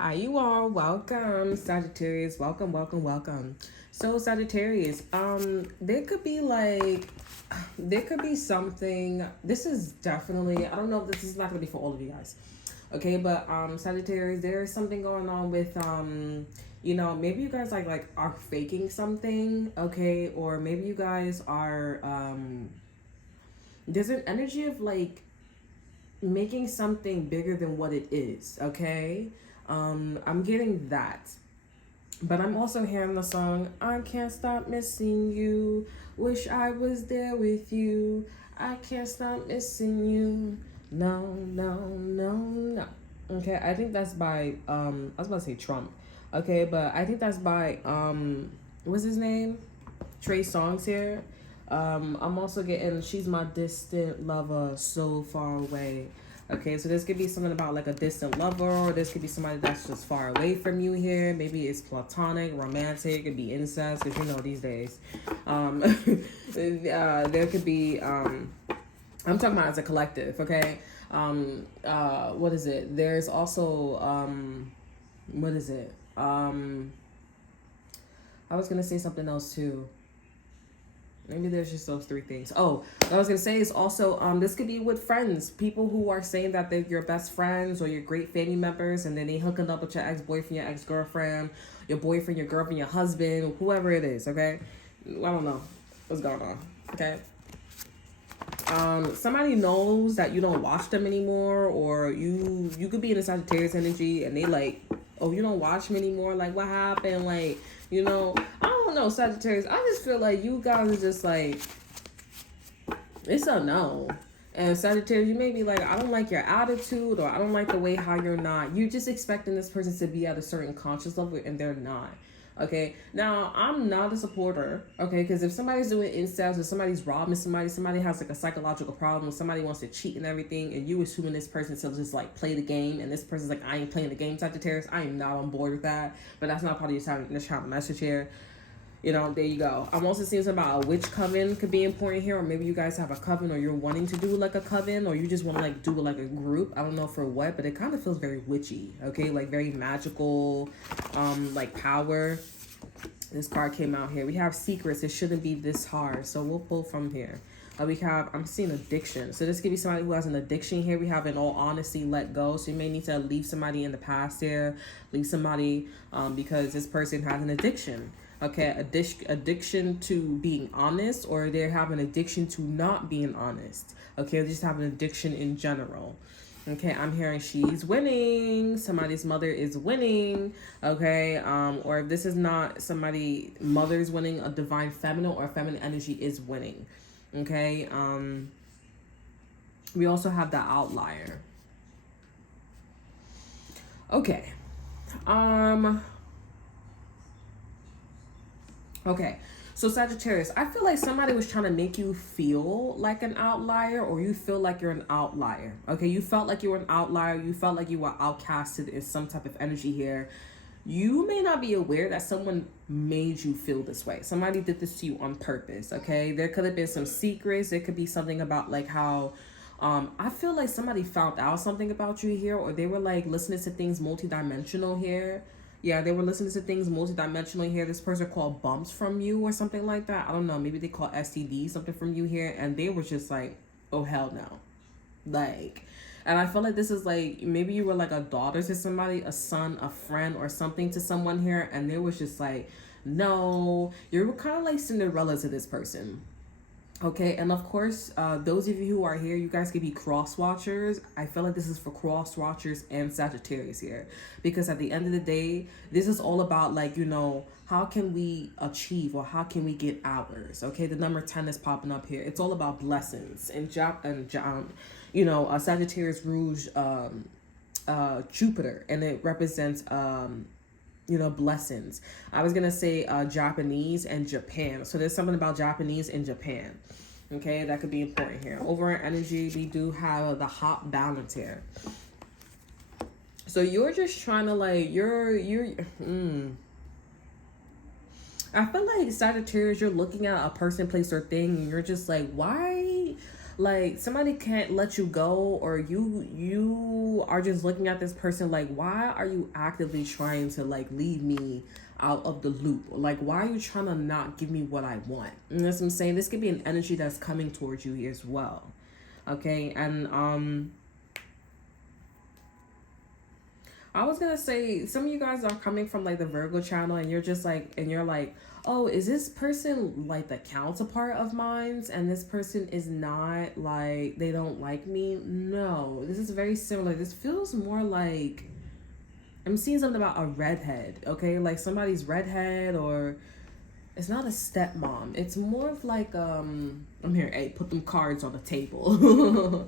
Hi, you all. Welcome, Sagittarius. Welcome. So, Sagittarius, there could be something. This is definitely. I don't know if this is not gonna be for all of you guys. Okay, but Sagittarius, there is something going on with maybe you guys like are faking something. Okay, or maybe you guys are there's an energy of like making something bigger than what it is. Okay, I'm getting that, but I'm also hearing the song "I Can't Stop Missing You." Wish I was there with you. I can't stop missing you. No, no, no, no. Okay, I think that's by I was about to say Trump. Okay, but I think that's by what's his name? Trey Songz here. I'm also getting "She's My Distant Lover, So Far Away." Okay, so this could be something about like a distant lover, or this could be somebody that's just far away from you here. Maybe it's platonic, romantic, it could be incest, because these days. There could be, I'm talking about as a collective, okay? What is it? There's also, what is it? I was going to say something else too. Maybe there's just those three things. Oh, what I was gonna say is also this could be with friends, people who are saying that they're your best friends or your great family members, and then they hooking up with your ex-boyfriend, your ex-girlfriend, your boyfriend, your girlfriend, your husband, whoever it is. Okay, I don't know what's going on. Okay, somebody knows that you don't watch them anymore, or you could be in a Sagittarius energy and they like, oh, you don't watch me anymore. Like, what happened? Like, I don't know, Sagittarius. I just feel like you guys are just like, it's a no. And Sagittarius, you may be like, I don't like your attitude, or I don't like the way how you're not. You're just expecting this person to be at a certain conscious level, and they're not. Okay, now I'm not a supporter. Okay, because if somebody's doing incest, or somebody's robbing somebody has like a psychological problem, somebody wants to cheat and everything, and you assuming this person to just like play the game, and this person's like, I ain't playing the game, Sagittarius. I am not on board with that. But that's not part of your child message here. There you go. I'm also seeing something about a witch coven could be important here, or maybe you guys have a coven, or you're wanting to do like a coven, or you just want to like do like a group. I don't know for what, but it kind of feels very witchy. Okay, like very magical, like power. This card came out here. We have secrets. It shouldn't be this hard, so we'll pull from here. I'm seeing addiction. So this could be somebody who has an addiction here. We have, in all honesty, let go. So you may need to leave somebody in the past here, leave somebody because this person has an addiction. Okay, addiction to being honest, or they have an addiction to not being honest. Okay, they just have an addiction in general. Okay, I'm hearing she's winning. Somebody's mother is winning. Okay, or if this is not somebody, mother's winning, a divine feminine or feminine energy is winning. Okay, we also have the outlier. Okay, okay. So Sagittarius, I feel like somebody was trying to make you feel like an outlier, or you feel like you're an outlier. Okay, you felt like you were an outlier. You felt like you were outcasted in some type of energy here. You may not be aware that someone made you feel this way. Somebody did this to you on purpose. Okay, there could have been some secrets. There could be something about like how I feel like somebody found out something about you here, or they were like listening to things multidimensional here. Yeah, they were listening to things multidimensional here. This person called bumps from you or something like that. I don't know. Maybe they call STD something from you here. And they were just like, oh, hell no. Like, and I feel like this is like, maybe you were like a daughter to somebody, a son, a friend, or something to someone here. And they was just like, no, you're kind of like Cinderella to this person. Okay, and of course, those of you who are here, you guys could be cross watchers. I feel like this is for cross watchers and Sagittarius here, because at the end of the day, this is all about like, how can we achieve, or how can we get ours? Okay, the number 10 is popping up here. It's all about blessings and Sagittarius rules Jupiter, and it represents blessings. I was gonna say Japanese and Japan. So there's something about Japanese and Japan. Okay, that could be important here. Over in energy, we do have the hot balance here. So you're just trying to like I feel like Sagittarius, you're looking at a person, place, or thing, and you're just like, why like somebody can't let you go, or you are just looking at this person like, why are you actively trying to like leave me out of the loop? Like, why are you trying to not give me what I want? You know what I'm saying? This could be an energy that's coming towards you as well. Okay, and I was gonna say, some of you guys are coming from like the Virgo channel, and you're just like, and you're like, oh, is this person like the counterpart of mine's, and this person is not, like, they don't like me? No, this is very similar. This feels more like, I'm seeing something about a redhead, okay? Like somebody's redhead, or it's not a stepmom. It's more of like, I'm here, hey, put them cards on the table.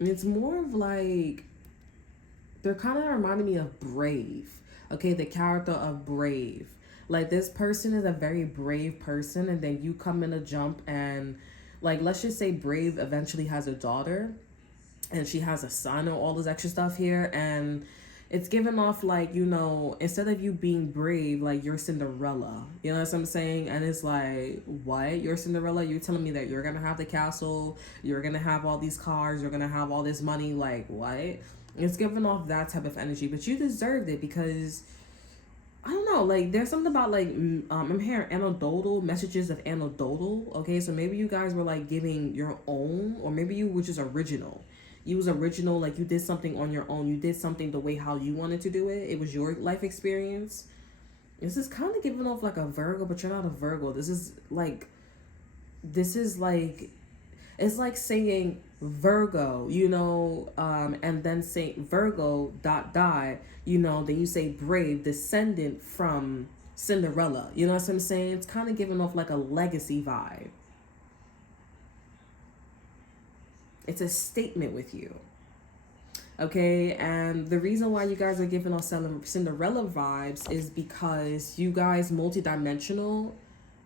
It's more of like, they're kind of reminding me of Brave. Okay, the character of Brave. Like, this person is a very brave person, and then you come in a jump, and like, let's just say Brave eventually has a daughter, and she has a son, and all this extra stuff here, and it's given off like, you know, instead of you being brave, like you're Cinderella. You know what I'm saying? And it's like, what? You're Cinderella? You're telling me that you're gonna have the castle, you're gonna have all these cars, you're gonna have all this money? Like, what? It's giving off that type of energy, but you deserved it, because I don't know, like there's something about like, I'm hearing anecdotal messages of anecdotal. Okay, so maybe you guys were like giving your own, or maybe you were just original. You was original, like you did something on your own. You did something the way how you wanted to do it. It was your life experience. This is kind of giving off like a Virgo, but you're not a Virgo. This is like, it's like saying Virgo, you know, and then say Virgo ... you know, then you say Brave, descendant from Cinderella. You know what I'm saying? It's kind of giving off like a legacy vibe. It's a statement with you. Okay, and the reason why you guys are giving off Cinderella vibes is because you guys multidimensional.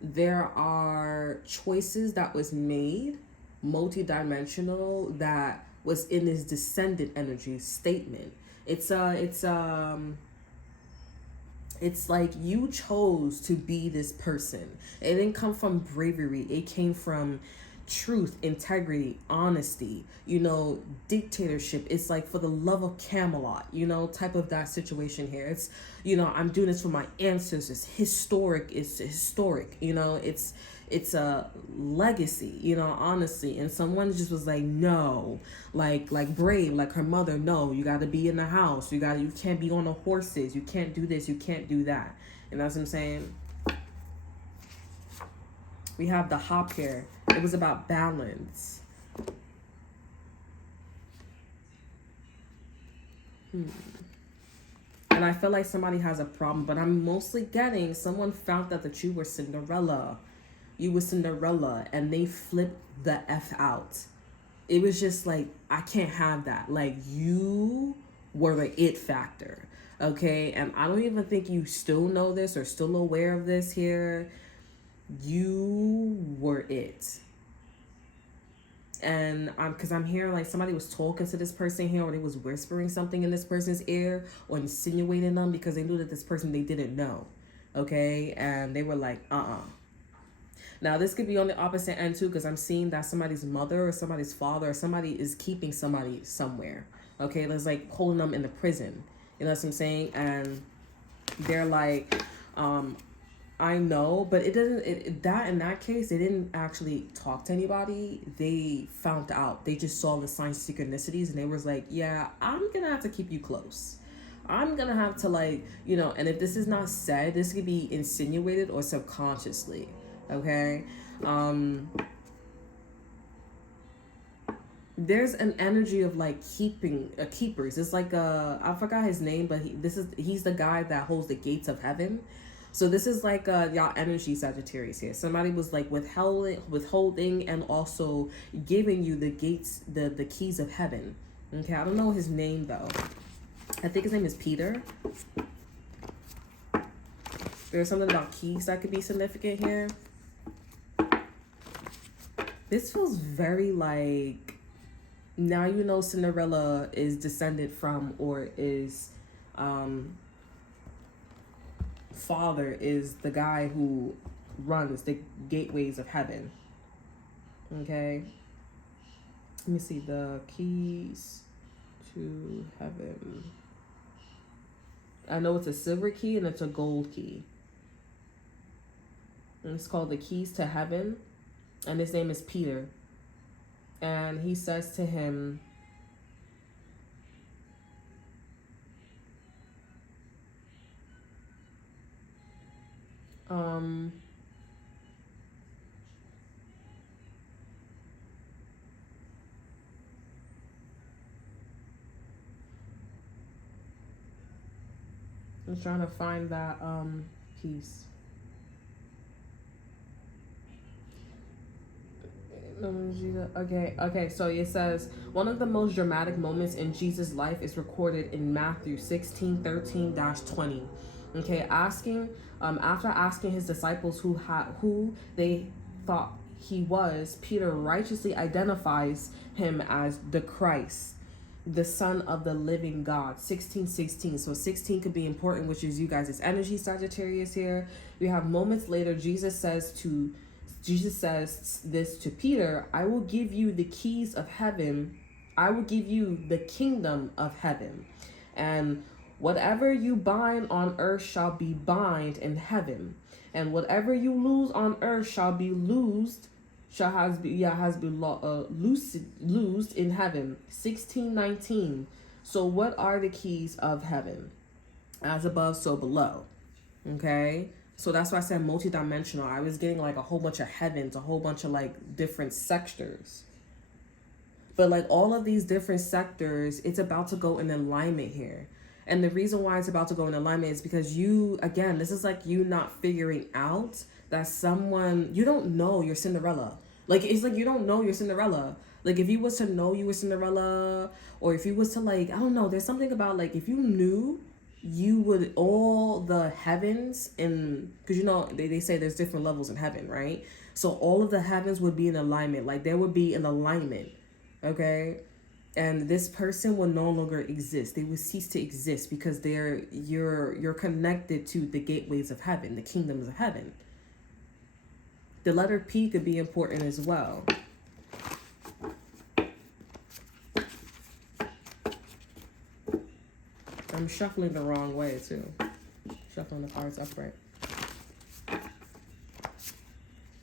There are choices that was made multidimensional that was in this descendant energy statement. It's like you chose to be this person. It didn't come from bravery. It came from truth, integrity, honesty, you know, dictatorship. It's like for the love of Camelot, you know, type of that situation here. It's, you know, I'm doing this for my ancestors. It's historic, you know, it's a legacy, you know, honestly. And someone just was like, no, like Brave, like her mother, no, you got to be in the house. You can't be on the horses. You can't do this. You can't do that. And that's what I'm saying. We have the hop here. It was about balance. And I feel like somebody has a problem, but I'm mostly getting someone found out that you were Cinderella. You were Cinderella, and they flipped the F out. It was just like, I can't have that. Like, you were the it factor. Okay? And I don't even think you still know this or still aware of this here. You were it. And because I'm hearing like somebody was talking to this person here, or they was whispering something in this person's ear, or insinuating them, because they knew that this person they didn't know. Okay? And they were like, Now this could be on the opposite end too, because I'm seeing that somebody's mother or somebody's father or somebody is keeping somebody somewhere. Okay? It's like holding them in the prison. You know what I'm saying? And they're like, I know, but it doesn't, in that case, they didn't actually talk to anybody. They found out. They just saw the signs, synchronicities, and they was like, yeah, I'm going to have to keep you close. I'm going to have to, like, you know, and if this is not said, this could be insinuated or subconsciously. Okay? There's an energy of like keepers. It's like I forgot his name, but he's the guy that holds the gates of heaven. So this is like y'all energy, Sagittarius here. Somebody was like withholding and also giving you the gates, the keys of heaven. Okay, I don't know his name though. I think his name is Peter. There's something about keys that could be significant here. This feels very like, now you know Cinderella is descended from, or is father is the guy who runs the gateways of heaven. Okay. Let me see the keys to heaven. I know it's a silver key and it's a gold key. And it's called the keys to heaven. And his name is Peter. And he says to him, I'm trying to find that piece. Okay, so it says one of the most dramatic moments in Jesus' life is recorded in Matthew 16:13-20. Okay, after asking his disciples who they thought he was, Peter righteously identifies him as the Christ, the Son of the living God. 16:16. So 16 could be important, which is you guys' energy, Sagittarius here. We have moments later, Jesus says this to Peter, I will give you the keys of heaven. I will give you the kingdom of heaven. And whatever you bind on earth shall be bind in heaven. And whatever you lose on earth shall be loosed loosed in heaven. 16:19. So what are the keys of heaven? As above, so below. Okay? So that's why I said multidimensional. I was getting like a whole bunch of heavens, a whole bunch of like different sectors. But like all of these different sectors, it's about to go in alignment here. And the reason why it's about to go in alignment is because you, again, this is like you not figuring out that you don't know you're Cinderella. Like, it's like you don't know you're Cinderella. Like, if you was to know you were Cinderella, or if you was to like, I don't know, there's something about like, if you knew you would, all the heavens because they say there's different levels in heaven, right? So all of the heavens would be in alignment. Like, there would be an alignment, okay? And this person will no longer exist. They will cease to exist because you're connected to the gateways of heaven, the kingdoms of heaven. The letter P could be important as well. I'm shuffling the wrong way too. Shuffling the cards upright.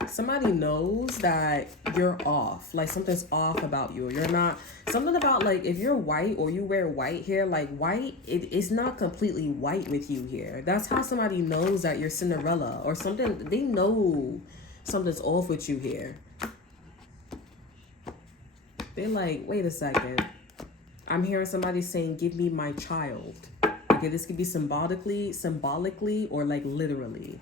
Somebody knows that you're off. Like, something's off about you. You're not, something about like, if you're white or you wear white hair, like white, it's not completely white with you here. That's how somebody knows that you're Cinderella or something. They know something's off with you here. They're like, wait a second. I'm hearing somebody saying, give me my child. Okay, this could be symbolically, or like literally.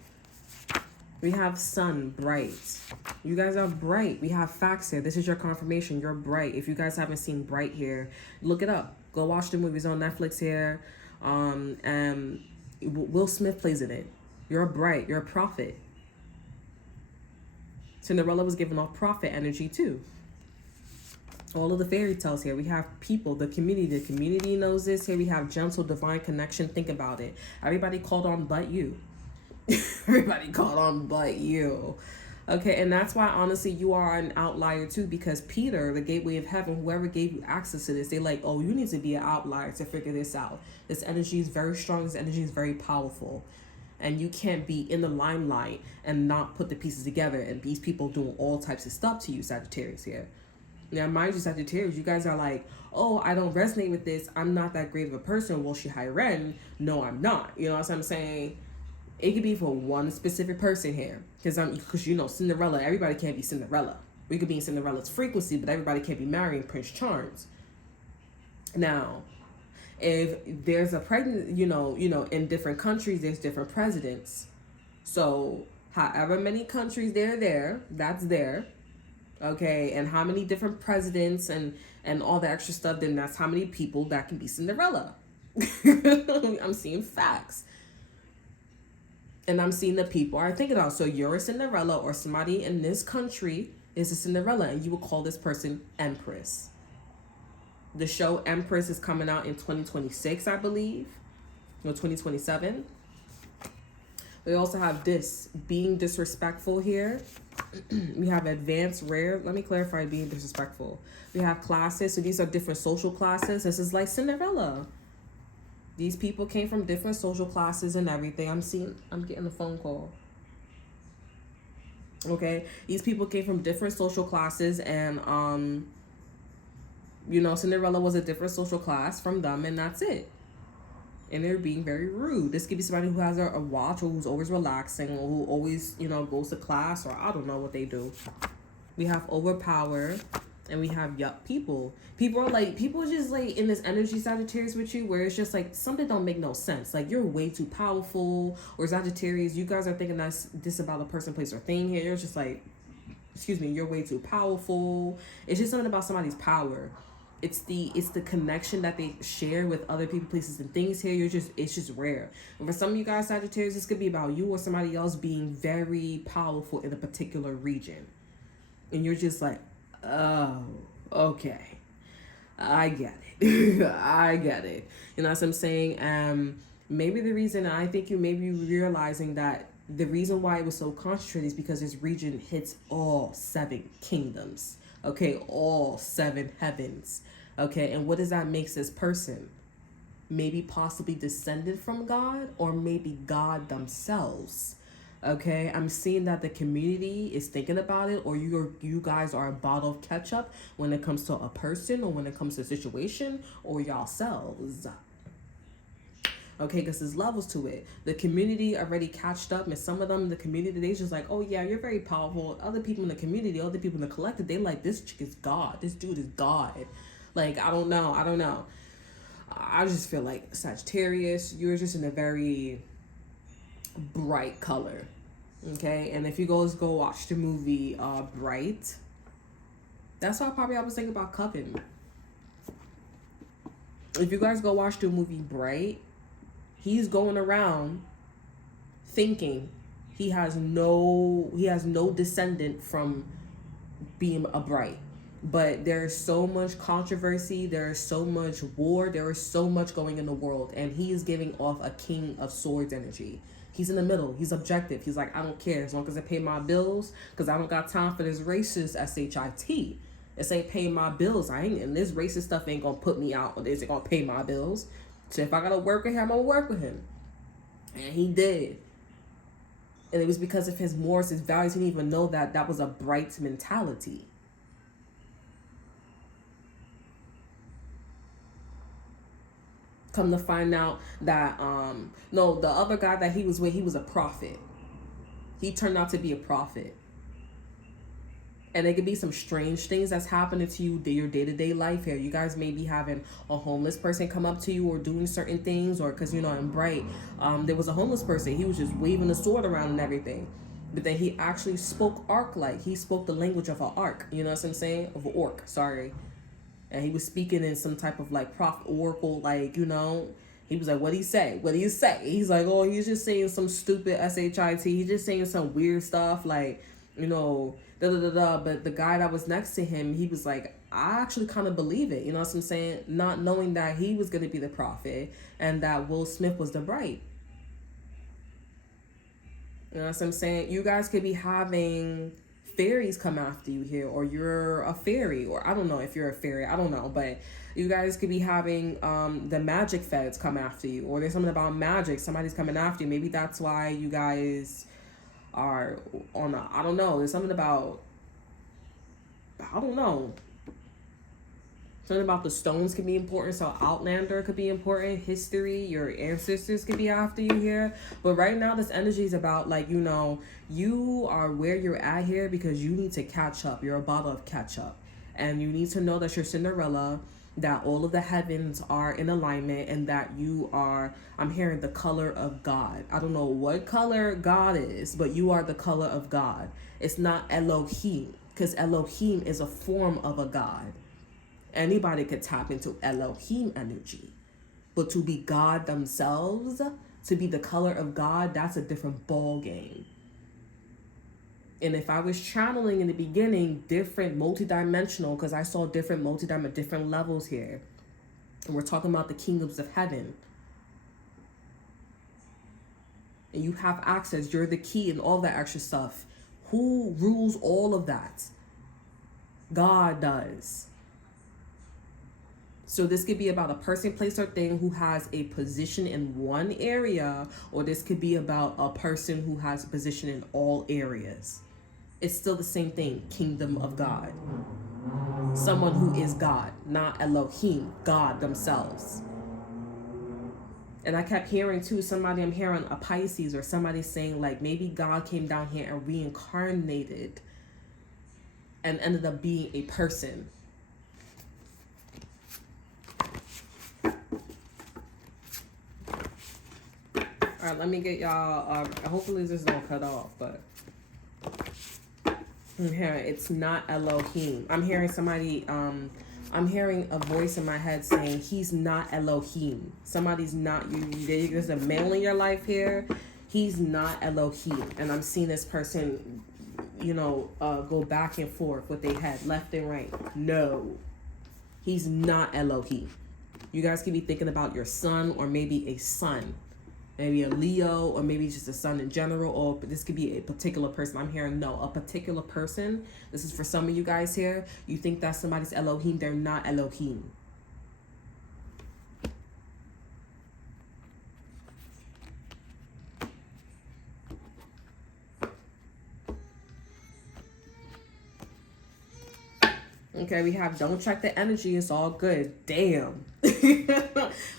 We have sun, bright. You guys are bright. We have facts here. This is your confirmation. You're bright. If you guys haven't seen Bright here, look it up. Go watch the movies on Netflix here. And Will Smith plays in it. You're bright. You're a prophet. Cinderella was giving off prophet energy too. All of the fairy tales here. We have people, the community knows this. Here we have gentle divine connection. Think about it. Everybody called on but you. Everybody called on but you. Okay, and that's why honestly you are an outlier too, because Peter, the gateway of heaven, whoever gave you access to this, they like, oh, you need to be an outlier to figure this out. This energy is very strong. This energy is very powerful. And you can't be in the limelight and not put the pieces together, and these people doing all types of stuff to you, Sagittarius here. Now, mind you, Sagittarius, you guys are like, oh, I don't resonate with this. I'm not that great of a person. Well, she Ren. No, I'm not. You know what I'm saying? It could be for one specific person here. Because Cinderella, everybody can't be Cinderella. We could be in Cinderella's frequency, but everybody can't be marrying Prince Charles. Now, if there's a president, in different countries, there's different presidents. So, however many countries that's there. Okay, and how many different presidents and all the extra stuff, then that's how many people that can be Cinderella. I'm seeing facts. And I'm seeing the people are thinking about, so you're a Cinderella, or somebody in this country is a Cinderella, and you will call this person Empress. The show Empress is coming out in 2026, I believe. No, 2027. We also have this, being disrespectful here. We have advanced, rare. Let me clarify being disrespectful. We have classes. So these are different social classes. This is like Cinderella. These people came from different social classes and everything. I'm getting a phone call. Okay. These people came from different social classes, and Cinderella was a different social class from them, and that's it. And they're being very rude. This could be somebody who has a watch, or who's always relaxing, or who always, goes to class, or I don't know what they do. We have overpower, and we have people. People are just like in this energy Sagittarius with you, where it's just like something don't make no sense. Like you're way too powerful, or Sagittarius, you guys are thinking that's this about a person, place, or thing here. You're just like, excuse me, you're way too powerful. It's just something about somebody's power. It's the connection that they share with other people, places, and things here. It's just rare. And for some of you guys, Sagittarius, this could be about you or somebody else being very powerful in a particular region. And you're just like, oh, okay. I get it. I get it. You know what I'm saying? Maybe the reason I think you may be realizing that the reason why it was so concentrated is because this region hits all 7 kingdoms. Okay, all 7 heavens. Okay, and what does that make this person? Maybe possibly descended from God, or maybe God themselves. Okay, I'm seeing that the community is thinking about it, or you guys are a bottle of ketchup when it comes to a person, or when it comes to a situation, or yourselves. Okay, because there's levels to it. The community already catched up, and some of them, the community, they just like, oh yeah, you're very powerful. Other people in the community, other people in the collective, they like, this chick is God. This dude is God. Like, I don't know. I just feel like Sagittarius, you're just in a very bright color. Okay, and if you guys go watch the movie Bright, that's why probably I was thinking about Coven. If you guys go watch the movie Bright, he's going around thinking he has no descendant from being a Bright. But there's so much controversy, there's so much war, there is so much going in the world, and he is giving off a King of Swords energy. He's in the middle. He's objective. He's like, I don't care as long as I pay my bills, because I don't got time for this racist shit. This ain't paying my bills. And this racist stuff ain't gonna put me out, or is it gonna pay my bills? So if I gotta work with him, I'm gonna work with him. And he did. And it was because of his morals, his values. He didn't even know that was a Bright mentality. Come to find out that the other guy that he was with, he was a prophet. He turned out to be a prophet. And it could be some strange things that's happening to you your day-to-day life here. You guys may be having a homeless person come up to you, or doing certain things, or because in Bright, there was a homeless person. He was just waving a sword around and everything. But then he actually spoke orc-like. He spoke the language of an orc. You know what I'm saying? Of an orc, sorry. And he was speaking in some type of like oracle, like, he was like, what do you say? What do you say? He's like, oh, he's just saying some stupid shit. He's just saying some weird stuff, like, But the guy that was next to him, he was like, I actually kind of believe it. You know what I'm saying? Not knowing that he was going to be the prophet and that Will Smith was the Bright. You know what I'm saying? You guys could be having fairies come after you here, or you're a fairy, or I don't know if you're a fairy, I don't know, but you guys could be having the magic feds come after you, or there's something about magic, somebody's coming after you. Maybe that's why you guys are on I don't know, there's something about, I don't know, something about the stones could be important. So Outlander could be important. History, your ancestors could be after you here. But right now, this energy is about, like, you are where you're at here because you need to catch up. You're a bottle of ketchup. And you need to know that you're Cinderella, that all of the heavens are in alignment, and that you are, I'm hearing the color of God. I don't know what color God is, but you are the color of God. It's not Elohim, because Elohim is a form of a God. Anybody could tap into Elohim energy. But to be God themselves, to be the color of God, that's a different ball game. And if I was channeling in the beginning, different multidimensional, because I saw different different levels here. And we're talking about the kingdoms of heaven. And you have access, you're the key and all that extra stuff. Who rules all of that? God does. So this could be about a person, place, or thing who has a position in one area, or this could be about a person who has a position in all areas. It's still the same thing, kingdom of God. Someone who is God, not Elohim, God themselves. And I kept hearing too, I'm hearing a Pisces or somebody saying like maybe God came down here and reincarnated and ended up being a person. All right, let me get y'all, hopefully this don't cut off, but I'm hearing it's not Elohim. I'm hearing somebody, I'm hearing a voice in my head saying he's not Elohim. Somebody's not, there's a male in your life here. He's not Elohim. And I'm seeing this person, go back and forth with their head, left and right. No, he's not Elohim. You guys could be thinking about your son or maybe a son. Maybe a Leo, or maybe just a sun in general, or this could be a particular person. I'm hearing no, a particular person. This is for some of you guys here. You think that somebody's Elohim, they're not Elohim. Okay, we have don't check the energy, it's all good. Damn.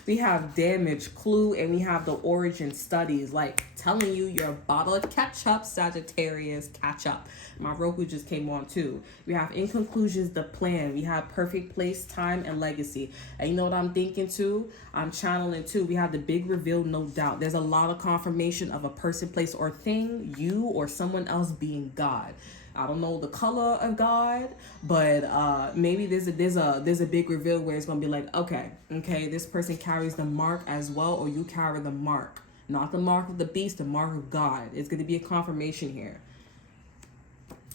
We have damage, clue, and we have the origin studies, like telling you your bottle of ketchup, Sagittarius, catch up. My Roku just came on too. We have in conclusions, the plan. We have perfect place, time, and legacy. And you know what I'm thinking too? I'm channeling too. We have the big reveal, no doubt. There's a lot of confirmation of a person, place, or thing, you or someone else being God. I don't know the color of God, but maybe there's a big reveal where it's gonna be like, okay, this person carries the mark as well, or you carry the mark, not the mark of the beast, the mark of God. It's gonna be a confirmation here.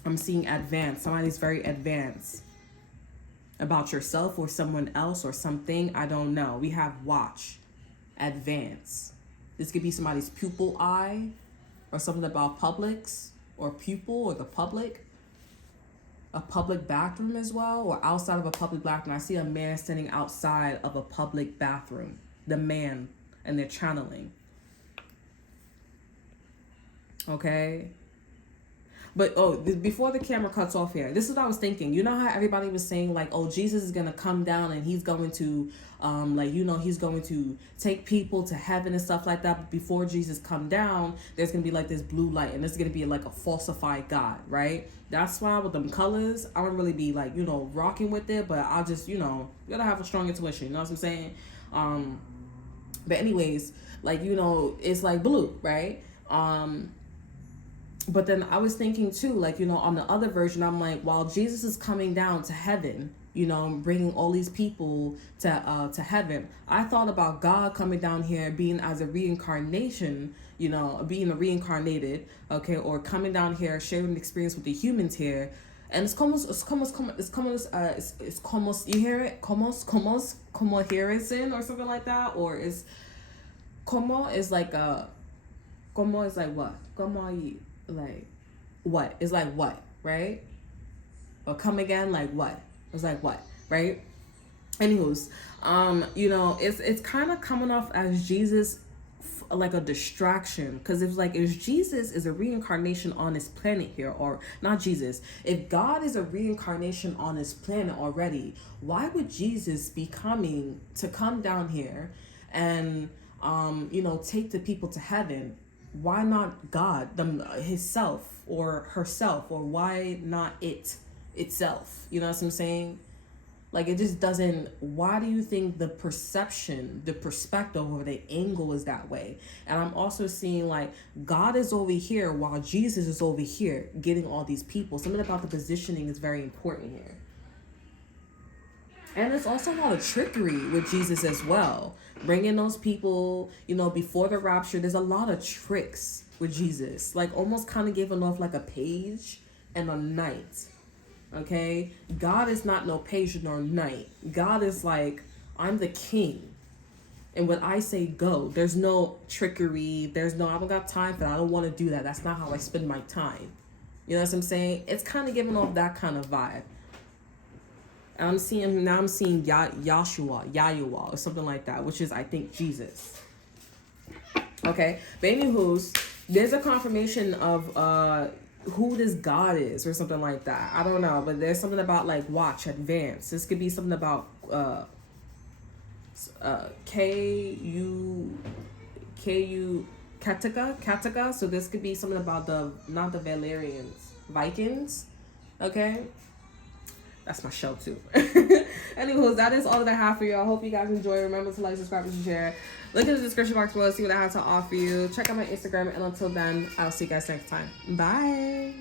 I'm seeing advanced. Somebody's very advanced about yourself or someone else or something. I don't know. We have watch, advance. This could be somebody's pupil eye, or something about Publix. Or pupil, or the public, a public bathroom as well, or outside of a public bathroom. I see a man standing outside of a public bathroom, the man, and they're channeling. Okay. But before the camera cuts off here, this is what I was thinking. You know how everybody was saying like, oh, Jesus is gonna come down and he's going to he's going to take people to heaven and stuff like that. But before Jesus come down, there's gonna be like this blue light, and this is gonna be like a falsified God, right? That's why with them colors, I don't really be like, rocking with it, but I'll just, you gotta have a strong intuition, you know what I'm saying? But anyways, like, it's like blue, right? But then I was thinking too, like, on the other version, I'm like, while Jesus is coming down to heaven, bringing all these people to heaven, I thought about God coming down here being as a reincarnation, being a reincarnated, okay, or coming down here, sharing the experience with the humans here. And it's como, you hear it? Como hearing or something like that, or is como is like what? Like what? It's like what, right? Or come again, like what? It's like what, right? Anywho's, it's kind of coming off as Jesus like a distraction, because if Jesus is a reincarnation on this planet here, or not Jesus, if God is a reincarnation on this planet already, why would Jesus be come down here and take the people to heaven? Why not God, himself or herself, or why not itself? You know what I'm saying? Like, it just doesn't. Why do you think the perception, the perspective, or the angle is that way? And I'm also seeing like God is over here while Jesus is over here getting all these people. Something about the positioning is very important here. And there's also a lot of trickery with Jesus as well. Bringing those people, before the rapture, there's a lot of tricks with Jesus. Like, almost kind of giving off like a page and a knight. Okay? God is not no page nor knight. God is like, I'm the king. And when I say go, there's no trickery. I don't got time for that. I don't want to do that. That's not how I spend my time. You know what I'm saying? It's kind of giving off that kind of vibe. I'm seeing Yahshua or something like that, which is, I think, Jesus. Okay, but anywho's, there's a confirmation of who this God is or something like that. I don't know, but there's something about like watch, advance. This could be something about Ku Kataka. So this could be something about not the Valerians, Vikings. Okay. That's my show too. Anyways, that is all that I have for you. I hope you guys enjoy. Remember to like, subscribe, and share. Look in the description box below, see what I have to offer you. Check out my Instagram, and until then, I'll see you guys next time. Bye.